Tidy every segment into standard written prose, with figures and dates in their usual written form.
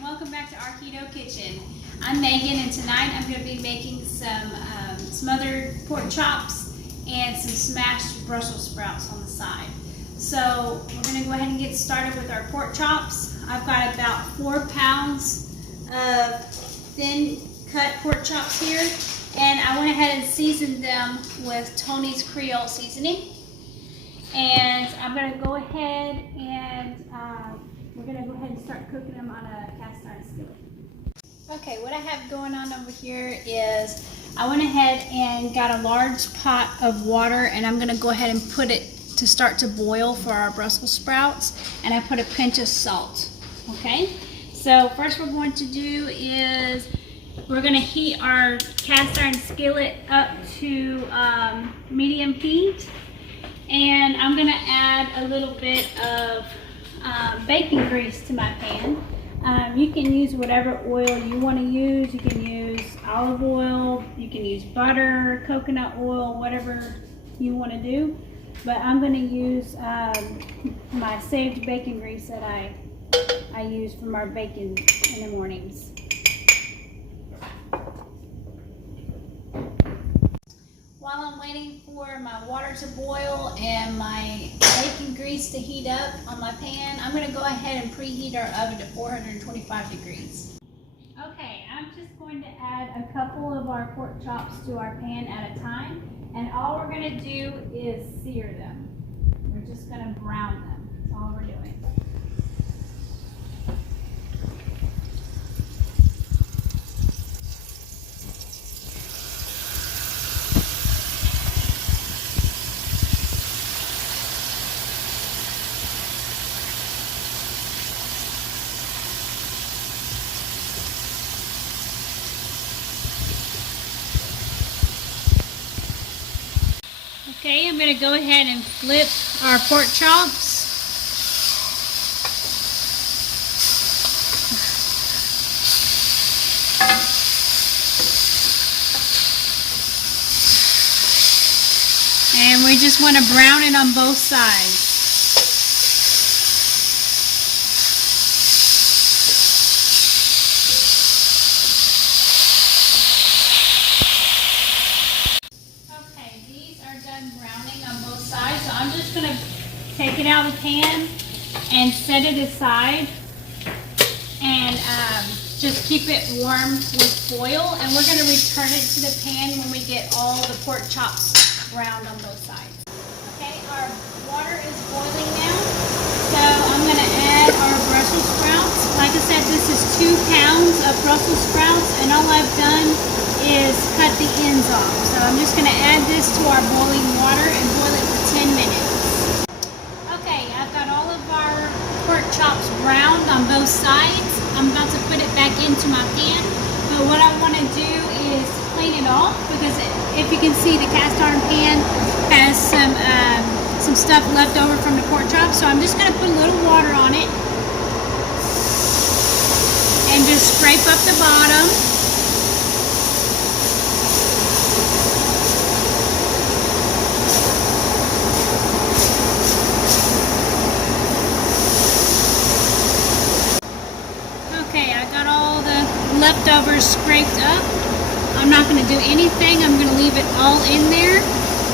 and welcome back to our Keto Kitchen. I'm Megan, and tonight I'm going to be making some smothered pork chops and some smashed Brussels sprouts on the side. So we're going to go ahead and get started with our pork chops. I've got about 4 pounds of thin cut pork chops here, and I went ahead and seasoned them with Tony's Creole seasoning. And I'm going to go ahead and we're going to go ahead and start cooking them on a cast iron skillet. Okay, what I have going on over here is I went ahead and got a large pot of water, and I'm going to go ahead and put it to start to boil for our Brussels sprouts, and I put a pinch of salt. Okay, so first we're going to do is we're going to heat our cast iron skillet up to medium heat. And I'm going to add a little bit of bacon grease to my pan. You can use whatever oil you want to use. You can use olive oil, you can use butter, coconut oil, whatever you want to do. But I'm going to use my saved bacon grease that I use from our bacon in the mornings. While I'm waiting for my water to boil and my bacon grease to heat up on my pan, I'm going to go ahead and preheat our oven to 425 degrees. Okay, I'm just going to add a couple of our pork chops to our pan at a time, and all we're going to do is sear them. We're just going to brown them. That's all we're doing. Okay, I'm going to go ahead and flip our pork chops. And we just want to brown it on both sides. Browning on both sides, so I'm just going to take it out of the pan and set it aside and just keep it warm with foil, and we're going to return it to the pan when we get all the pork chops browned on both sides. Okay, our water is boiling now, so I'm going to add our Brussels sprouts. Like I said, this is 2 pounds of Brussels sprouts, and all I've done is cut the ends off. So I'm just going to add this to our boiling water and boil it for 10 minutes. Okay, I've got all of our pork chops browned on both sides. I'm about to put it back into my pan, but what I want to do is clean it off, because if you can see, the cast iron pan has some stuff left over from the pork chops. So I'm just going to put a little water on it and just scrape up the bottom. Okay, I got all the leftovers scraped up. I'm not going to do anything. I'm going to leave it all in there.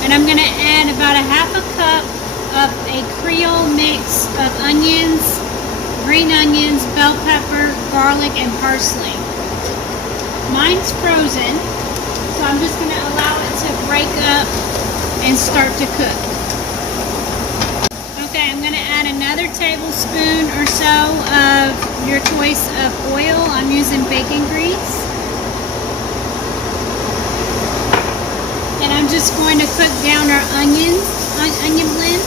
And I'm going to add about a half a cup of a Creole mix of onions, green onions, bell pepper, garlic, and parsley. Mine's frozen, so I'm just going to allow it to break up and start to cook. Okay, I'm going to add another tablespoon or so of your choice of oil. I'm using bacon grease. And I'm just going to cook down our onion blend.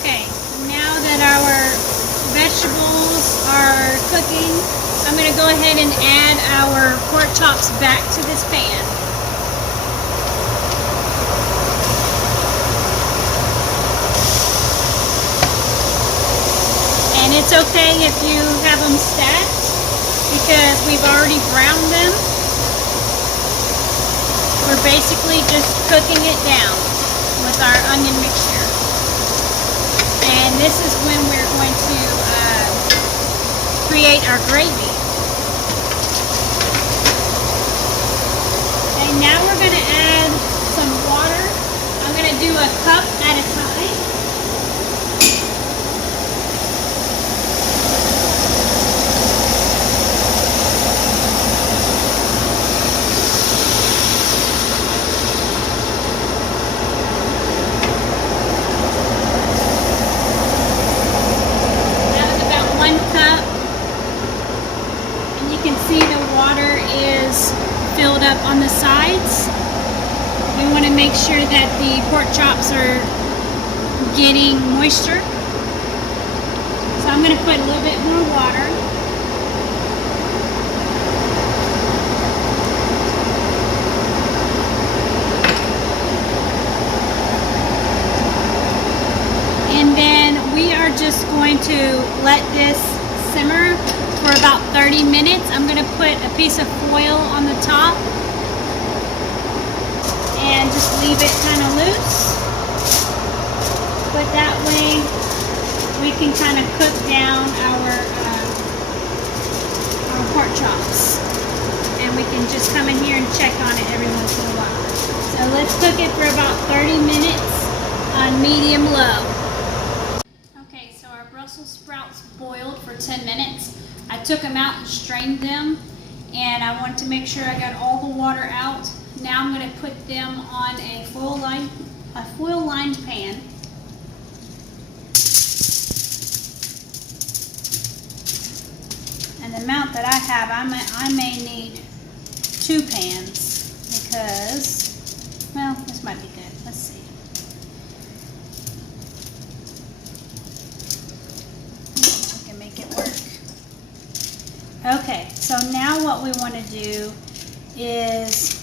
Okay, now that our vegetables are cooking, I'm going to go ahead and add our pork chops back to this pan. And it's okay if you have them stacked. because we've already browned them. We're basically just cooking it down with our onion mixture. And this is when we're going to create our gravy. And now we're going to add some water. I'm going to do a cup at a time. That was about 1 cup. And you can see the water is filled up on the sides. We want to make sure that the pork chops are getting moisture. So I'm going to put a little bit more water. And then we are just going to let this simmer for about 30 minutes. I'm going to put a piece of foil on the top and just leave it kind of loose. But that way we can kind of cook down our pork chops. And we can just come in here and check on it every once in a while. So let's cook it for about 30 minutes on medium low. Okay, so our Brussels sprouts boiled for 10 minutes. I took them out and strained them, and I wanted to make sure I got all the water out. Now I'm going to put them on a foil-lined pan. And the amount that I have, I may need 2 pans because, well, this might be good. Let's see. We can make it work. Okay, so now what we want to do is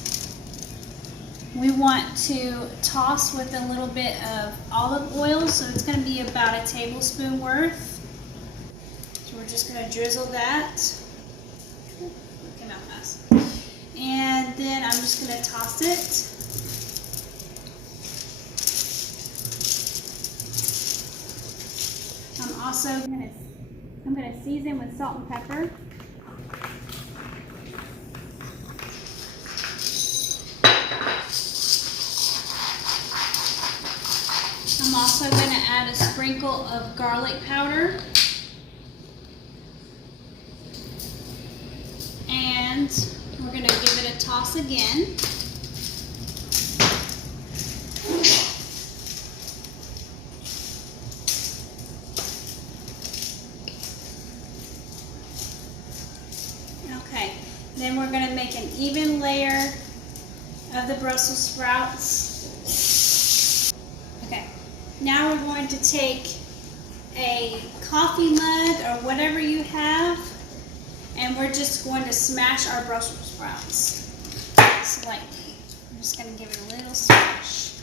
we want to toss with a little bit of olive oil, so it's going to be about a tablespoon worth. So we're just going to drizzle that. It came out fast. And then I'm just going to toss it. I'm also going to season with salt and pepper. I'm also going to add a sprinkle of garlic powder. And we're going to give it a toss again. Okay, then we're going to make an even layer of the Brussels sprouts. Okay, now we're going to take a coffee mug or whatever you have, and we're just going to smash our Brussels sprouts slightly. I'm just going to give it a little smash.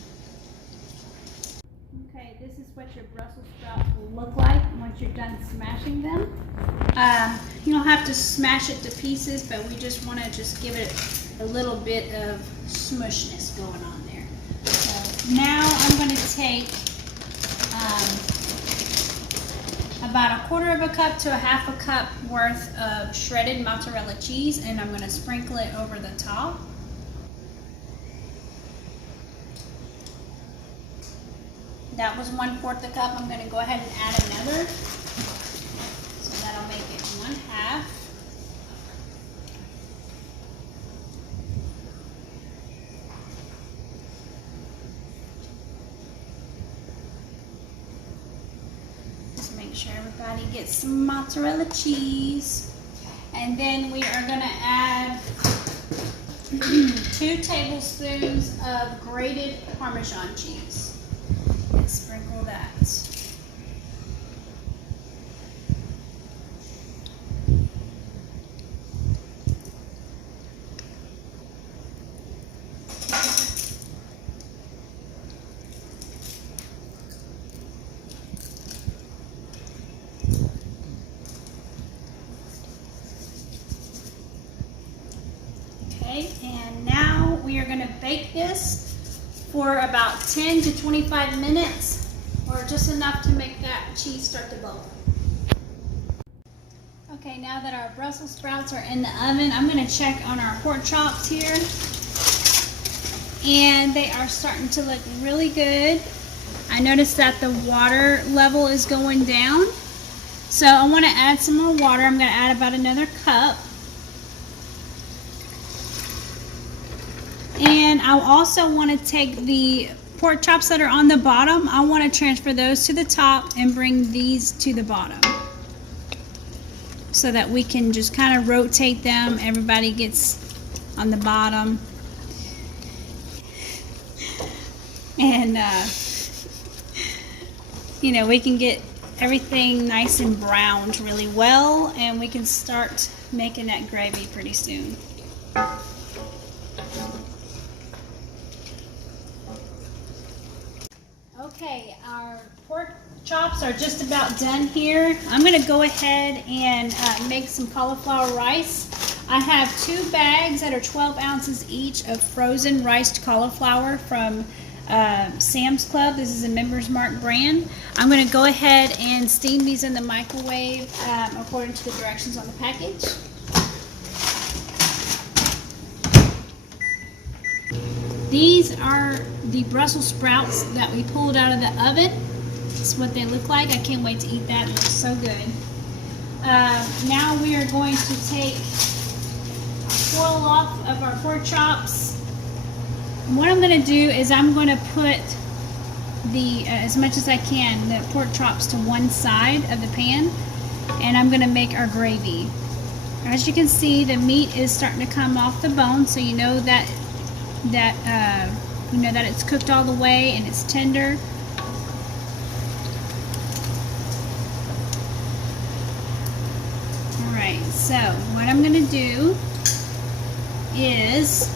Okay, this is what your Brussels sprouts will look like once you're done smashing them. You don't have to smash it to pieces, but we just want to just give it a little bit of smushness going on there. So now I'm going to take about a 1/4 cup to a 1/2 cup worth of shredded mozzarella cheese, and I'm going to sprinkle it over the top. That was 1/4 cup. I'm going to go ahead and add another. So that'll make it 1/2. Make sure everybody gets some mozzarella cheese. And then we are going to add 2 tablespoons of grated parmesan cheese. And sprinkle that. we are going to bake this for about 10 to 25 minutes, or just enough to make that cheese start to bubble. Okay, now that our Brussels sprouts are in the oven, I'm going to check on our pork chops here. And they are starting to look really good. I noticed that the water level is going down. So I want to add some more water. I'm going to add about another cup. And I also want to take the pork chops that are on the bottom. I want to transfer those to the top and bring these to the bottom, so that we can just kind of rotate them. Everybody gets on the bottom. And, you know, we can get everything nice and browned really well, and we can start making that gravy pretty soon. Okay, our pork chops are just about done here. I'm going to go ahead and make some cauliflower rice. I have 2 bags that are 12 ounces each of frozen riced cauliflower from Sam's Club. This is a Members Mark brand. I'm going to go ahead and steam these in the microwave according to the directions on the package. These are the Brussels sprouts that we pulled out of the oven. That's what they look like. I can't wait to eat that. It looks so good. Now we are going to take foil off of our pork chops. And what I'm going to do is I'm going to put the, as much as I can, the pork chops to one side of the pan, and I'm going to make our gravy. As you can see, the meat is starting to come off the bone, so you know that it's cooked all the way and it's tender. Alright, so what I'm going to do is,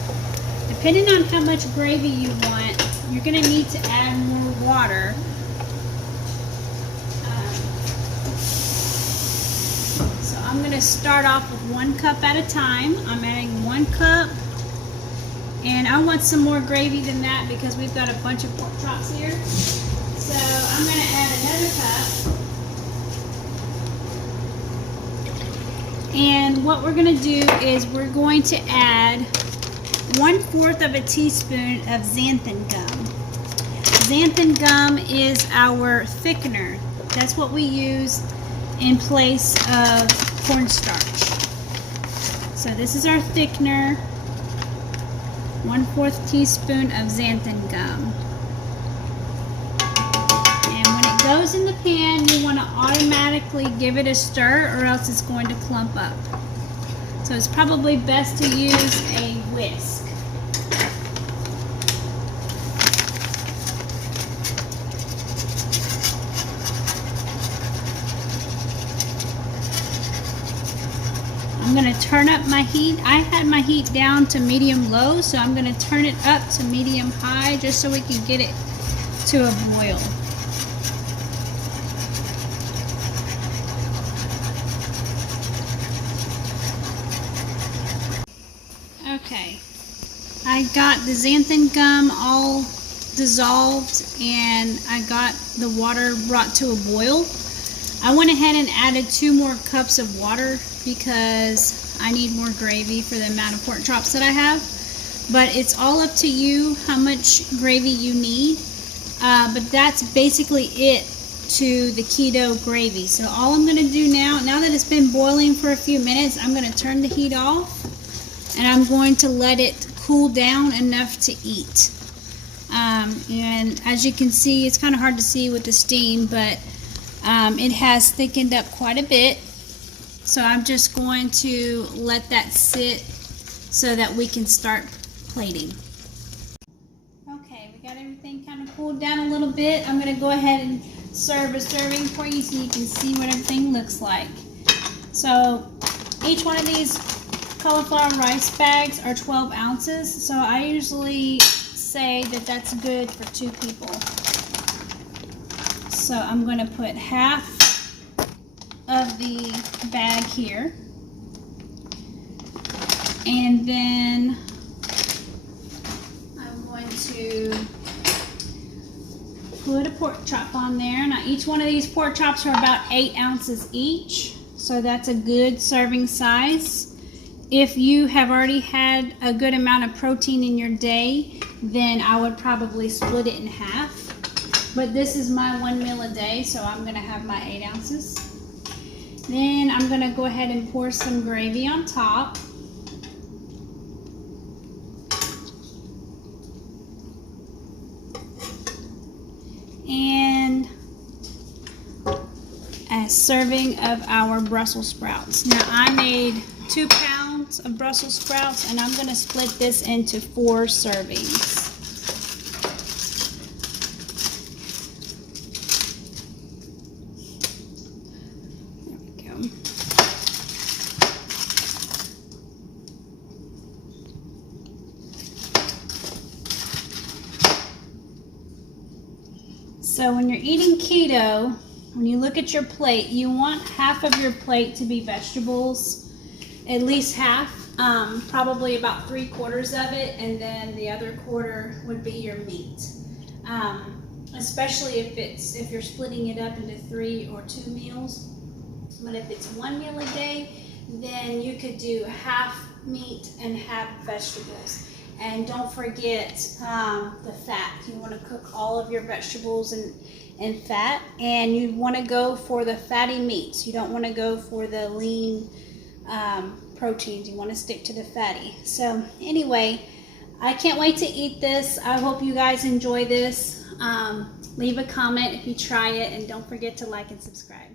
depending on how much gravy you want, you're going to need to add more water. So I'm going to start off with 1 cup at a time. I'm adding 1 cup. And I want some more gravy than that because we've got a bunch of pork chops here. So I'm going to add another cup. And what we're going to do is we're going to add 1/4 of a teaspoon of xanthan gum. Xanthan gum is our thickener. That's what we use in place of cornstarch. So this is our thickener. 1/4 teaspoon of xanthan gum. And when it goes in the pan, you want to automatically give it a stir, or else it's going to clump up. So it's probably best to use a whisk. I'm going to turn up my heat. I had my heat down to medium-low, so I'm going to turn it up to medium-high just so we can get it to a boil. Okay, I got the xanthan gum all dissolved and I got the water brought to a boil. I went ahead and added 2 more cups of water because I need more gravy for the amount of pork chops that I have. But it's all up to you how much gravy you need. But that's basically it to the keto gravy. So all I'm going to do now that it's been boiling for a few minutes, I'm going to turn the heat off and I'm going to let it cool down enough to eat. And as you can see, it's kind of hard to see with the steam, but it has thickened up quite a bit. So I'm just going to let that sit so that we can start plating. Okay, we got everything kind of cooled down a little bit. I'm going to go ahead and serve a serving for you so you can see what everything looks like. So each one of these cauliflower rice bags are 12 ounces. So I usually say that that's good for 2 people. So I'm going to put half of the bag here, and then put a pork chop on there. Now each one of these pork chops are about 8 ounces each, so that's a good serving size. If you have already had a good amount of protein in your day, then I would probably split it in half. But this is my 1 meal a day, so I'm gonna have my 8 ounces. Then I'm gonna go ahead and pour some gravy on top. And a serving of our Brussels sprouts. Now I made 2 pounds of Brussels sprouts, and I'm gonna split this into 4 servings. So when you're eating keto, when you look at your plate, you want half of your plate to be vegetables, at least half, probably about 3/4 of it, and then the other quarter would be your meat. Especially if you're splitting it up into 3 or 2 meals. But if it's 1 meal a day, then you could do half meat and half vegetables. And don't forget the fat. You want to cook all of your vegetables in fat, and you want to go for the fatty meats. You don't want to go for the lean proteins. You want to stick to the fatty. So anyway, I can't wait to eat this. I hope you guys enjoy this. Leave a comment if you try it, and don't forget to like and subscribe.